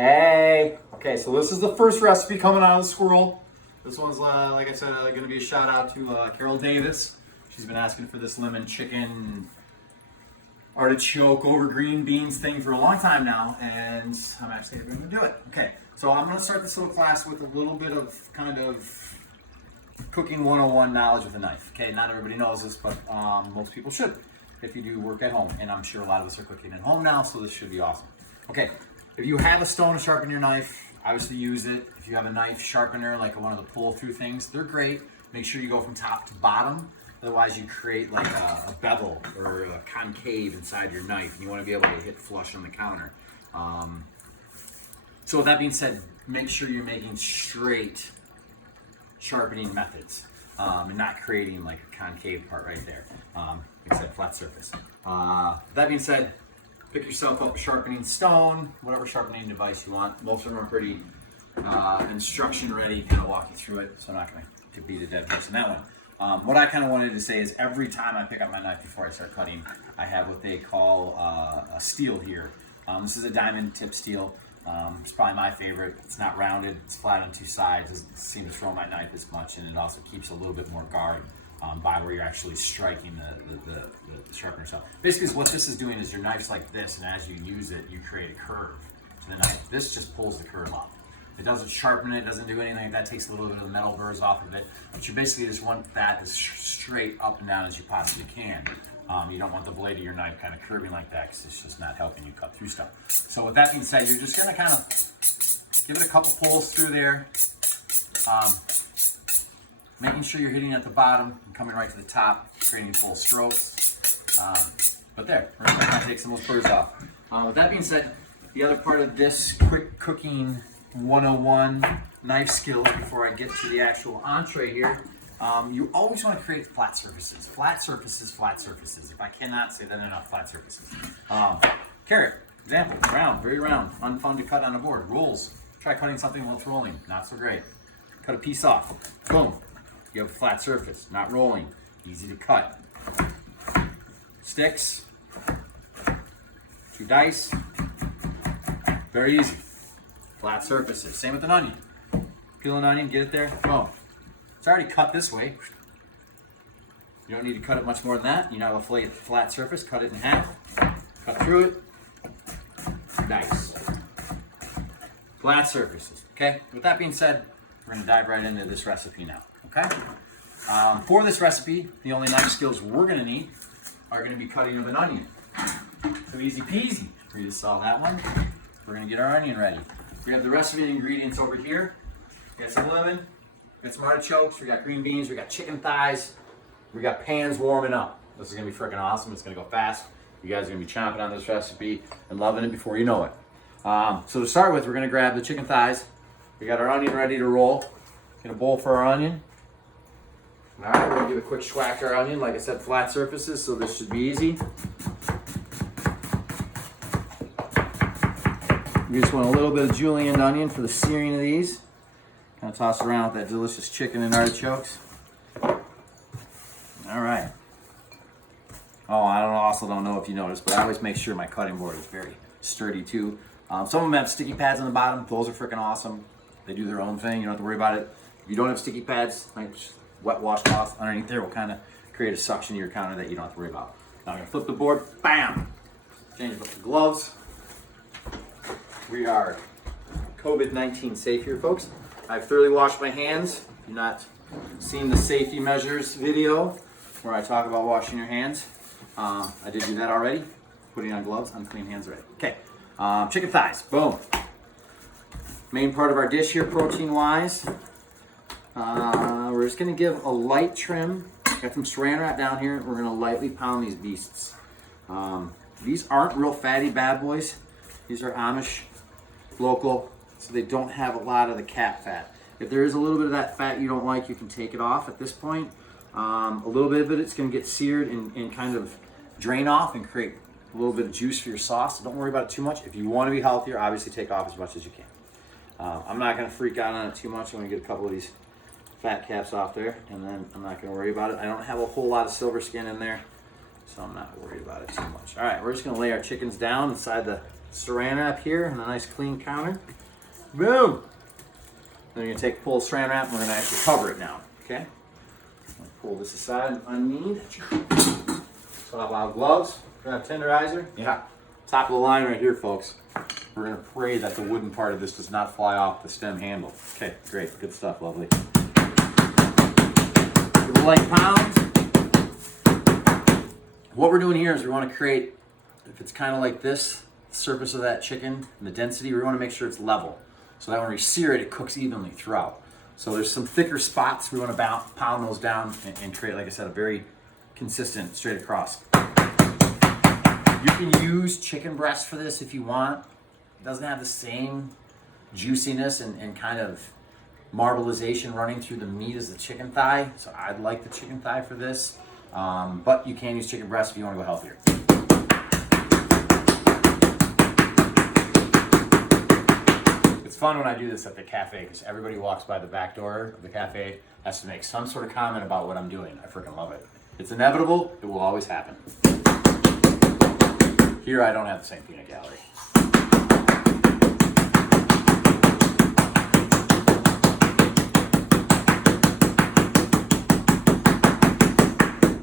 Hey. Okay, so this is the first recipe coming out of the Squirrel. This one's, like I said, going to be a shout out to Carol Davis. She's been asking for this lemon chicken artichoke over green beans thing for a long time now, and I'm actually going to do it. Okay, so I'm going to start this little class with a little bit of kind of cooking 101 knowledge with a knife. Okay, not everybody knows this, but most people should if you do work at home, and I'm sure a lot of us are cooking at home now, so this should be awesome. Okay, if you have a stone to sharpen your knife, obviously use it. If you have a knife sharpener, like one of the pull-through things, they're great. Make sure you go from top to bottom. Otherwise, you create like a bevel or a concave inside your knife, and you want to be able to hit flush on the counter. So with that being said, make sure you're making straight sharpening methods and not creating like a concave part right there. Like I said, flat surface. That being said, pick yourself up a sharpening stone, whatever sharpening device you want. Most of them are pretty instruction ready, kind of walk you through it, so I'm not going to beat a dead horse in that one. What I kind of wanted to say is every time I pick up my knife before I start cutting, I have what they call a steel here. This is a diamond tip steel. It's probably my favorite. It's not rounded, it's flat on two sides. It doesn't seem to throw my knife as much, and it also keeps a little bit more guard by where you're actually striking the sharpener. So basically what this is doing is your knife's like this, and as you use it, you create a curve to the knife. This just pulls the curve off. It doesn't sharpen it, doesn't do anything. That takes a little bit of the metal burrs off of it. But you basically just want that as straight up and down as you possibly can. You don't want the blade of your knife kind of curving like that because it's just not helping you cut through stuff. So with that being said, you're just going to kind of give it a couple pulls through there. Making sure you're hitting at the bottom and coming right to the top, creating full strokes. But there, we're going to kind of take some of those burrs off. With that being said, the other part of this quick cooking 101 knife skills before I get to the actual entree here, you always want to create flat surfaces. Flat surfaces, flat surfaces. If I cannot say that enough, flat surfaces. Carrot, example, round, very round, unfun to cut on a board. Rolls, try cutting something while it's rolling, not so great. Cut a piece off, boom, you have a flat surface, not rolling, easy to cut. Sticks, 2 dice, very easy. Flat surfaces. Same with an onion. Peel an onion, get it there, boom. It's already cut this way. You don't need to cut it much more than that. You now have a flat surface, cut it in half, cut through it, nice. Flat surfaces, okay? With that being said, we're gonna dive right into this recipe now, okay? For this recipe, the only knife skills we're gonna need are gonna be cutting of an onion. So easy peasy. We just saw that one. We're gonna get our onion ready. We have the rest of the ingredients over here. We got some lemon, we got some artichokes, we got green beans, we got chicken thighs, we got pans warming up. This is gonna be freaking awesome. It's gonna go fast. You guys are gonna be chomping on this recipe and loving it before you know it. So to start with, we're gonna grab the chicken thighs. We got our onion ready to roll. Get a bowl for our onion. All right, we're gonna give a quick schwack to our onion. Like I said, flat surfaces, so this should be easy. We just want a little bit of julienne onion for the searing of these. Kind of toss around with that delicious chicken and artichokes. All right. Oh, also don't know if you noticed, but I always make sure my cutting board is very sturdy too. Some of them have sticky pads on the bottom. Those are freaking awesome. They do their own thing. You don't have to worry about it. If you don't have sticky pads, like just wet washcloth underneath there will kind of create a suction to your counter that you don't have to worry about. Now I'm gonna flip the board. Bam! Change up the gloves. We are COVID-19 safe here, folks. I've thoroughly washed my hands. If you've not seen the safety measures video where I talk about washing your hands, I did do that already. Putting on gloves, unclean hands already. Okay, chicken thighs, boom. Main part of our dish here, protein-wise. We're just gonna give a light trim. Got some saran wrap down here. We're gonna lightly pound these beasts. These aren't real fatty bad boys. These are Amish, local, so they don't have a lot of the cat fat. If there is a little bit of that fat you don't like, you can take it off at this point. A little bit of it's gonna get seared and kind of drain off and create a little bit of juice for your sauce. So don't worry about it too much. If you wanna be healthier, obviously take off as much as you can. I'm not gonna freak out on it too much. I'm gonna get a couple of these fat caps off there, and then I'm not gonna worry about it. I don't have a whole lot of silver skin in there, so I'm not worried about it too much. All right, we're just gonna lay our chickens down inside the saran wrap here and a nice clean counter. Boom! Then you're gonna pull saran wrap and we're gonna actually cover it now, okay? Pull this aside and unneed. Swap out gloves, grab tenderizer. Yeah, top of the line right here, folks. We're gonna pray that the wooden part of this does not fly off the stem handle. Okay, great, good stuff, lovely. Give it a light pound. What we're doing here is we wanna create, if it's kind of like this, the surface of that chicken and the density, we wanna make sure it's level. So that when we sear it, it cooks evenly throughout. So there's some thicker spots. We want to pound those down and create, like I said, a very consistent straight across. You can use chicken breast for this if you want. It doesn't have the same juiciness and kind of marbleization running through the meat as the chicken thigh. So I'd like the chicken thigh for this. But you can use chicken breast if you want to go healthier. It's fun when I do this at the cafe because everybody walks by the back door of the cafe, has to make some sort of comment about what I'm doing. I freaking love it. It's inevitable. It will always happen. Here I don't have the same peanut gallery.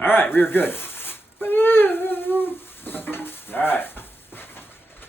All right, we're good. All right.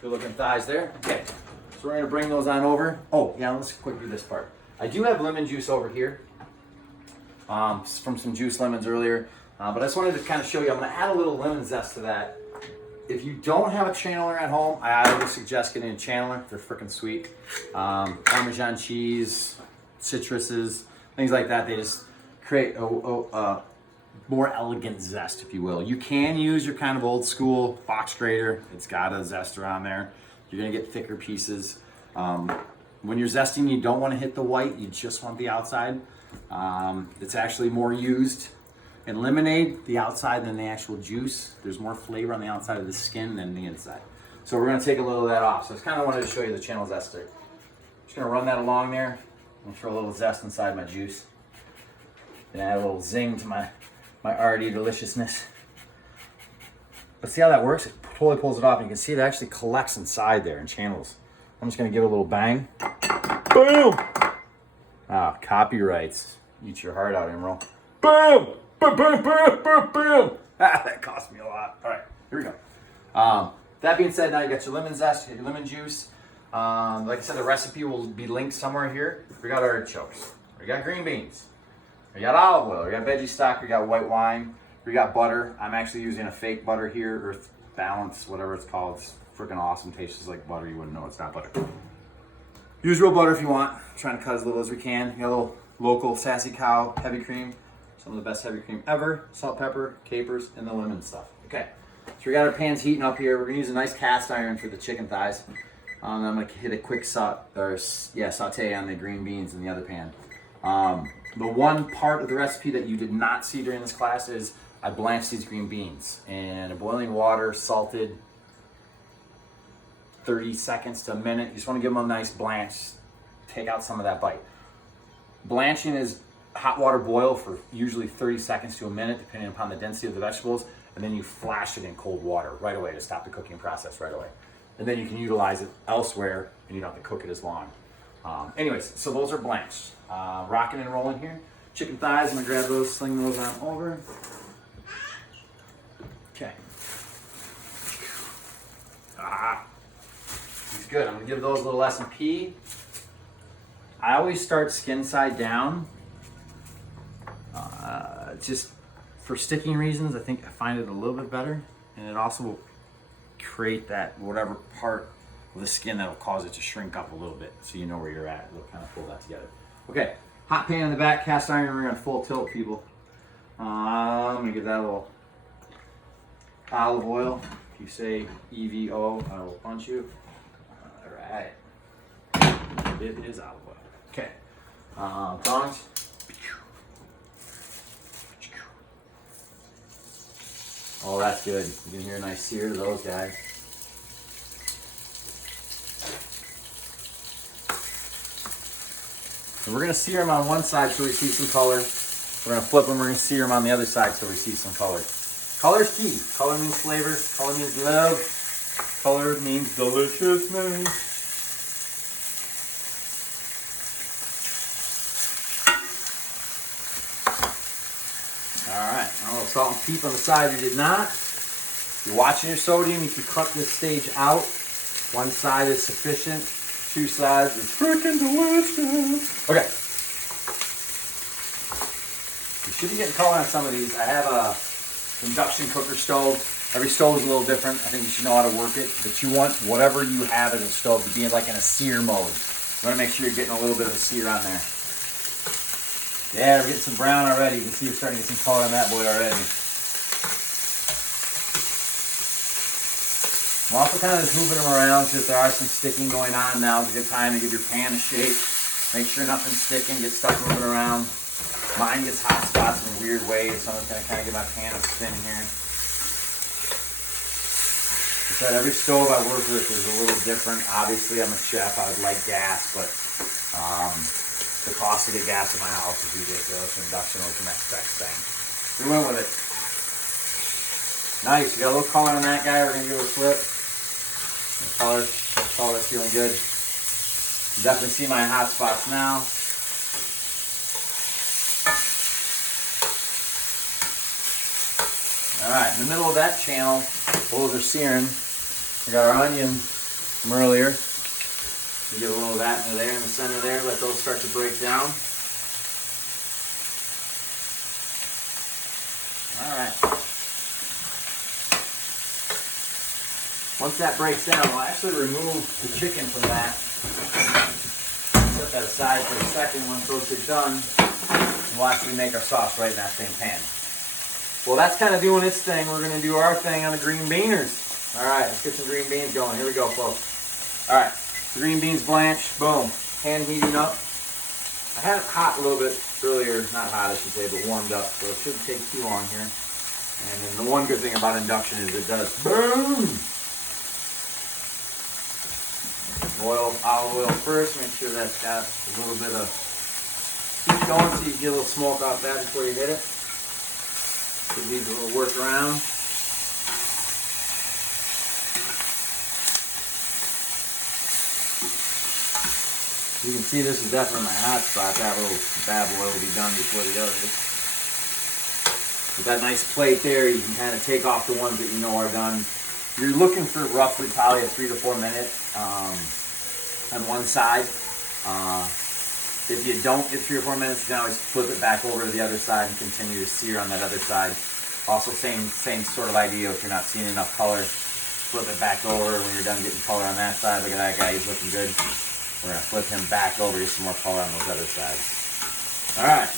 Good looking thighs there. Okay. So we're gonna bring those on over. Oh, yeah, let's quick do this part. I do have lemon juice over here from some juice lemons earlier, but I just wanted to kind of show you. I'm gonna add a little lemon zest to that. If you don't have a channeler at home, I would suggest getting a channeler. They're freaking sweet. Parmesan cheese, citruses, things like that. They just create a more elegant zest, if you will. You can use your kind of old school box grater. It's got a zester on there. You're gonna get thicker pieces. When you're zesting, you don't wanna hit the white, you just want the outside. It's actually more used in lemonade, the outside, than the actual juice. There's more flavor on the outside of the skin than the inside. So we're gonna take a little of that off. So I just kinda wanted to show you the channel zester. Just gonna run that along there and throw a little zest inside my juice. And add a little zing to my already deliciousness. But see how that works? It totally pulls it off, and you can see it actually collects inside there and channels. I'm just gonna give it a little bang. Boom! Ah, copyrights. Eat your heart out, Emerald. Boom! Boom, boom, boom, boom, boom! That cost me a lot. All right, here we go. That being said, now you got your lemon zest, you got your lemon juice. Like I said, the recipe will be linked somewhere here. We got artichokes. We got green beans. We got olive oil. We got veggie stock. We got white wine. We got butter. I'm actually using a fake butter here, Earth Balance, whatever it's called. It's freaking awesome. Tastes like butter. You wouldn't know it's not butter. Use real butter if you want. I'm trying to cut as little as we can. You got a little local Sassy Cow heavy cream. Some of the best heavy cream ever. Salt, pepper, capers, and the lemon stuff. Okay. So we got our pans heating up here. We're gonna use a nice cast iron for the chicken thighs. I'm gonna hit a quick saute on the green beans in the other pan. The one part of the recipe that you did not see during this class is I blanched these green beans in boiling water, salted, 30 seconds to a minute. You just want to give them a nice blanch, take out some of that bite. Blanching is hot water boil for usually 30 seconds to a minute, depending upon the density of the vegetables, and then you flash it in cold water right away to stop the cooking process right away. And then you can utilize it elsewhere, and you don't have to cook it as long. Anyways, so those are blanched. Rocking and rolling here. Chicken thighs, I'm gonna grab those, sling those on over. Okay. He's good. I'm gonna give those a little S&P. I always start skin side down. Just for sticking reasons, I think I find it a little bit better, and it also will create that whatever part of the skin that'll cause it to shrink up a little bit, so you know where you're at. We'll kind of pull that together. Okay, hot pan in the back, cast iron. We're gonna full tilt, people. I'm gonna give that a little olive oil. If you say EVO, I will punch you. All right, it is olive oil. Okay, tongs. Oh, that's good. You can hear a nice sear to those guys. And we're gonna sear them on one side so we see some color. We're gonna flip them, we're gonna sear them on the other side so we see some color. Color's key. Color means flavor, color means love. Color means deliciousness. Alright, a little salt and pepper on the side you did not. If you're watching your sodium, you can cut this stage out. One side is sufficient. Two sides is freaking delicious. Okay. You should be getting color on some of these. I have a induction cooker stove. Every stove is a little different. I think you should know how to work it. But you want whatever you have as a stove to be in like in a sear mode. You want to make sure you're getting a little bit of a sear on there. Yeah, we're getting some brown already. You can see we're starting to get some color on that boy already. I'm also kind of just moving them around because there are some sticking going on now. It's a good time to give your pan a shake. Make sure nothing's sticking, get stuff moving around. Mine gets hot spots in weird ways, so I'm just going to kind of get my pan a spin here. Like I said, every stove I work with is a little different. Obviously, I'm a chef. I would like gas, but the cost to get gas in my house is ridiculous. Induction was the next best thing. We went with it. Nice. You got a little color on that guy. We're going to give it a flip. Color's feeling good. You definitely see my hot spots now. Alright, in the middle of that channel, those are searing. We got our onion from earlier. You get a little of that in there in the center there, let those start to break down. Alright. Once that breaks down, we'll actually remove the chicken from that. Set that aside for a second. Once those get done, we'll actually make our sauce right in that same pan. Well, that's kind of doing its thing. We're going to do our thing on the green beaners. Alright, let's get some green beans going. Here we go, folks. Alright, the green beans blanched. Boom. Pan heating up. I had it hot a little bit earlier. Not hot, I should say, but warmed up. So it shouldn't take too long here. And then the one good thing about induction is it does boom. Olive oil first. Make sure that's got a little bit of heat going so you get a little smoke off that before you hit it. Give these a little work around. You can see this is definitely my hot spot. That little bad boy will be done before the others. With that nice plate there, you can kind of take off the ones that you know are done. You're looking for roughly probably a 3 to 4 minute on one side. If you don't get 3 or 4 minutes, you can always flip it back over to the other side and continue to sear on that other side. Also, same sort of idea. If you're not seeing enough color, flip it back over when you're done getting color on that side. Look at that guy, he's looking good. We're going to flip him back over, get some more color on those other sides. All right.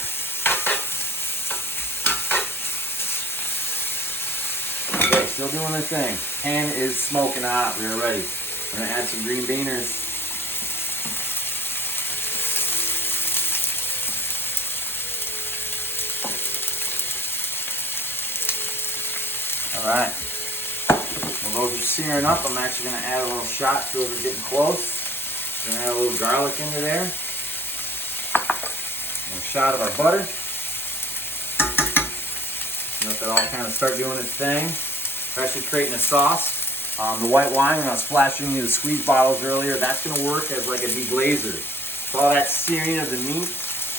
Okay, still doing the thing. Pan is smoking hot. We are ready. We're going to add some green beaners. All right. Well, those are searing up. I'm actually going to add a little shot so those are getting close. We're going to add a little garlic into there. And a shot of our butter. Let that all kind of start doing its thing. We're actually creating a sauce. The white wine, when I was splashing you the squeeze bottles earlier, that's going to work as like a deglazer. So all that searing of the meat,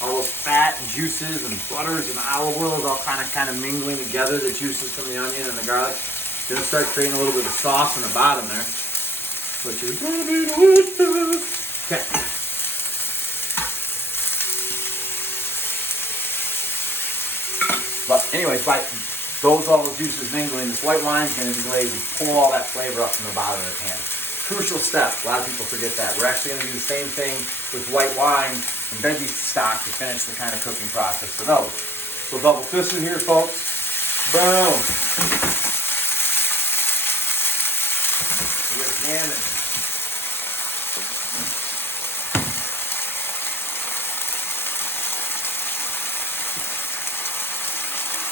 all those fat and juices and butters and olive oils all kind of mingling together, the juices from the onion and the garlic. It's going to start creating a little bit of sauce in the bottom there, which is going to be delicious. Okay. But anyways, by all the juices mingling, this white wine is going to deglaze and pull all that flavor up from the bottom of the pan. Crucial step. A lot of people forget that. We're actually going to do the same thing with white wine and veggie stock to finish the kind of cooking process for those. So double fisted here, folks. Boom. We're jamming.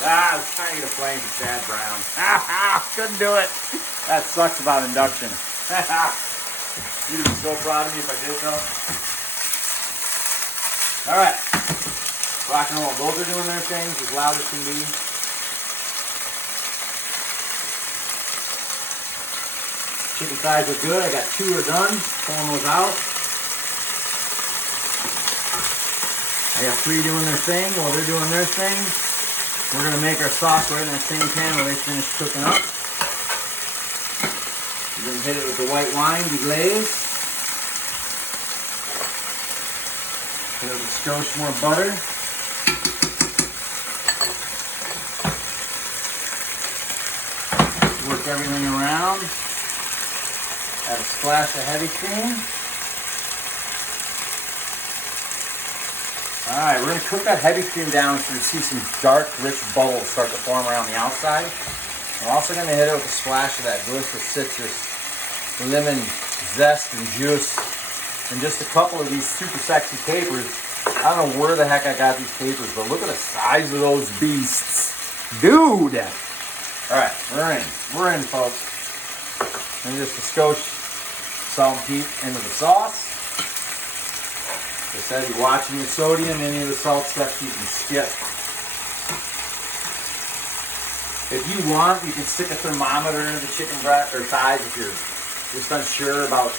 I was trying to get a flame for Chad Brown. Couldn't do it. That sucks about induction. You'd be so proud of me if I did though. Alright. Rock and roll. Those are doing their things as loud as can be. Chicken thighs look good. I got 2 are done. Pulling those out. I got 3 doing their thing. While they're doing their thing, we're gonna make our sauce right in that same pan where they finish cooking up. We're gonna hit it with the white wine, deglaze. Hit it with a skosh more butter. Work everything around. Add a splash of heavy cream. All right, we're gonna cook that heavy cream down so you see some dark, rich bubbles start to form around the outside. We're also gonna hit it with a splash of that delicious citrus, lemon zest and juice, and just a couple of these super sexy capers. I don't know where the heck I got these capers, but look at the size of those beasts. Dude! All right, we're in, folks. And just a skosh salt and peat into the sauce. Like I said, you're watching your sodium, any of the salt stuff you can skip. If you want, you can stick a thermometer into the chicken breast or thighs if you're just unsure about.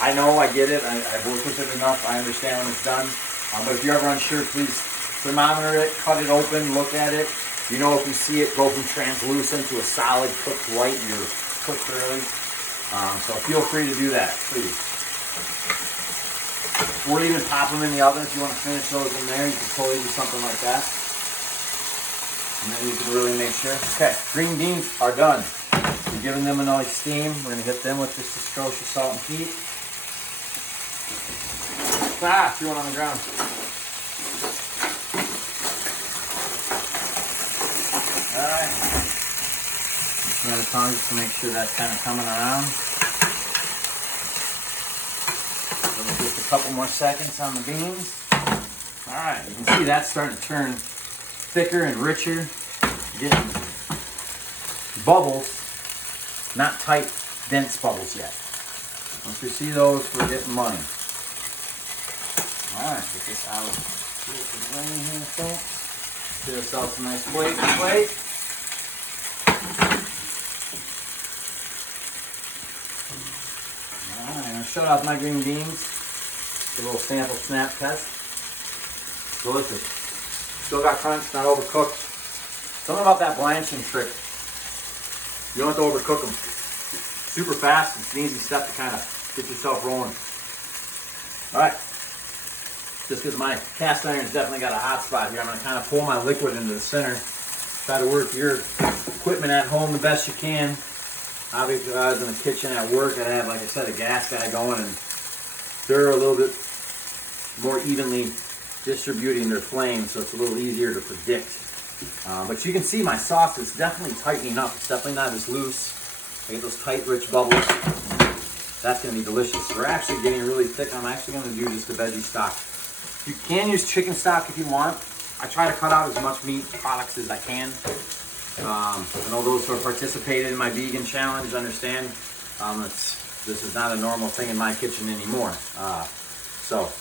I know, I get it, I've worked with it enough, I understand when it's done. But if you're ever unsure, please thermometer it, cut it open, look at it. You know, if you see it go from translucent to a solid cooked white, you're cooked early. So feel free to do that, please. Or even pop them in the oven if you want to finish those in there. You can totally do something like that. And then you can really make sure. Okay, green beans are done. We're giving them a nice steam. We're going to hit them with just a skosh of salt and peat. Threw it on the ground. Alright. Just another tongue just to make sure that's kind of coming around. So just a couple more seconds on the beans. Alright, you can see that's starting to turn thicker and richer. Getting bubbles, not tight, dense bubbles yet. Once we see those, we're getting money. Alright, get this out of the rain here, folks. Get ourselves a nice plate. Alright, I'm going to shut off my green beans. A little sample snap test. Delicious. Still got crunch, not overcooked. Something about that blanching trick. You don't have to overcook them. Super fast. It's an easy step to kind of get yourself rolling. Alright. Just because my cast iron's definitely got a hot spot here, I'm going to kind of pull my liquid into the center. Try to work your equipment at home the best you can. Obviously, I was in the kitchen at work. I have, like I said, a gas guy going, and they're a little bit more evenly distributing their flame, so it's a little easier to predict. But you can see my sauce is definitely tightening up. It's definitely not as loose. I get those tight, rich bubbles. That's going to be delicious. So we're actually getting really thick. I'm actually going to do just the veggie stock. You can use chicken stock if you want. I try to cut out as much meat products as I can. I know those who have participated in my vegan challenge understand this is not a normal thing in my kitchen anymore.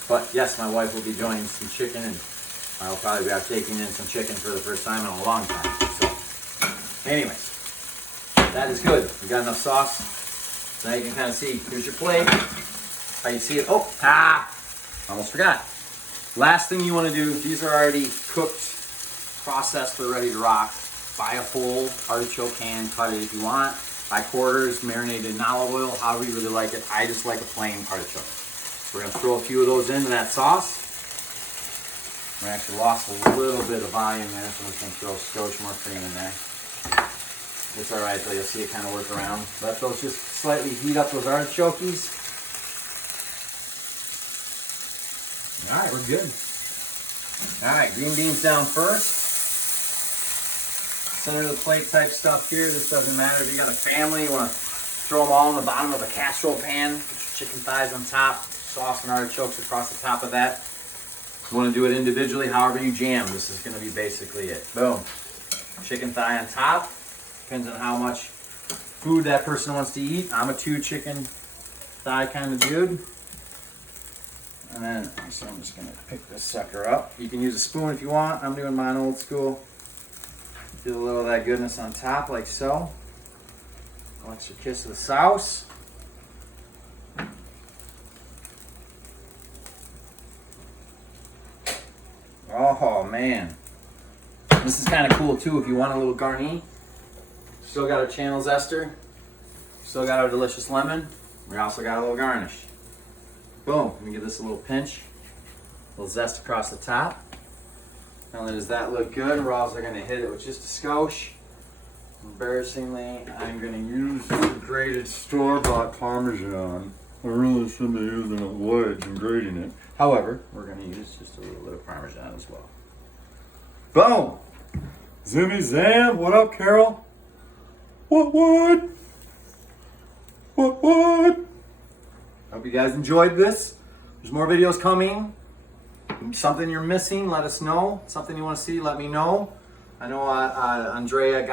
But yes, my wife will be joining some chicken, and I'll probably be out taking in some chicken for the first time in a long time. So, anyways, that is good. We got enough sauce. So now you can kind of see. Here's your plate. How you see it? Almost forgot. Last thing you want to do, these are already cooked, processed, they're ready to rock. Buy a full artichoke can, cut it if you want. Buy quarters, marinated in olive oil, however you really like it. I just like a plain artichoke. So we're going to throw a few of those into that sauce. We actually lost a little bit of volume there, so we're going to throw a skosh more cream in there. It's alright though, you'll see it kind of work around. Let those just slightly heat up those artichokes. Alright, we're good. Alright, green beans down first. Center of the plate type stuff here. This doesn't matter if you got a family, you want to throw them all in the bottom of a casserole pan. Put your chicken thighs on top, sauce and artichokes across the top of that. You want to do it individually, however you jam. This is going to be basically it. Boom. Chicken thigh on top. Depends on how much food that person wants to eat. I'm a 2 chicken thigh kind of dude. And then, so I'm just going to pick this sucker up. You can use a spoon if you want. I'm doing mine old school. Do a little of that goodness on top like so. Extra kiss of the sauce. man. This is kind of cool too if you want a little garni. Still got our channel zester. Still got our delicious lemon. We also got a little garnish. Boom. Let me give this a little pinch. A little zest across the top. Not only does that look good, we're also going to hit it with just a skosh. Embarrassingly, I'm going to use the grated store-bought Parmesan. I really shouldn't be using a wedge and grating it. However, we're going to use just a little bit of Parmesan as well. Boom! Zimmy Zam, what up, Carol? What? Hope you guys enjoyed this. There's more videos coming. Something you're missing, let us know. Something you want to see, let me know. I know Andrea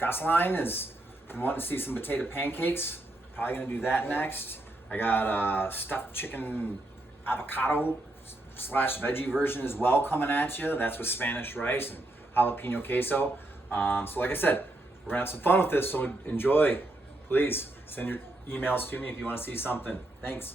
Gosline is wanting to see some potato pancakes. Probably going to do that next. I got stuffed chicken avocado / veggie version as well coming at you. That's with Spanish rice and jalapeno queso. So like I said, we're going to have some fun with this, so enjoy. Please send your emails to me if you want to see something. Thanks.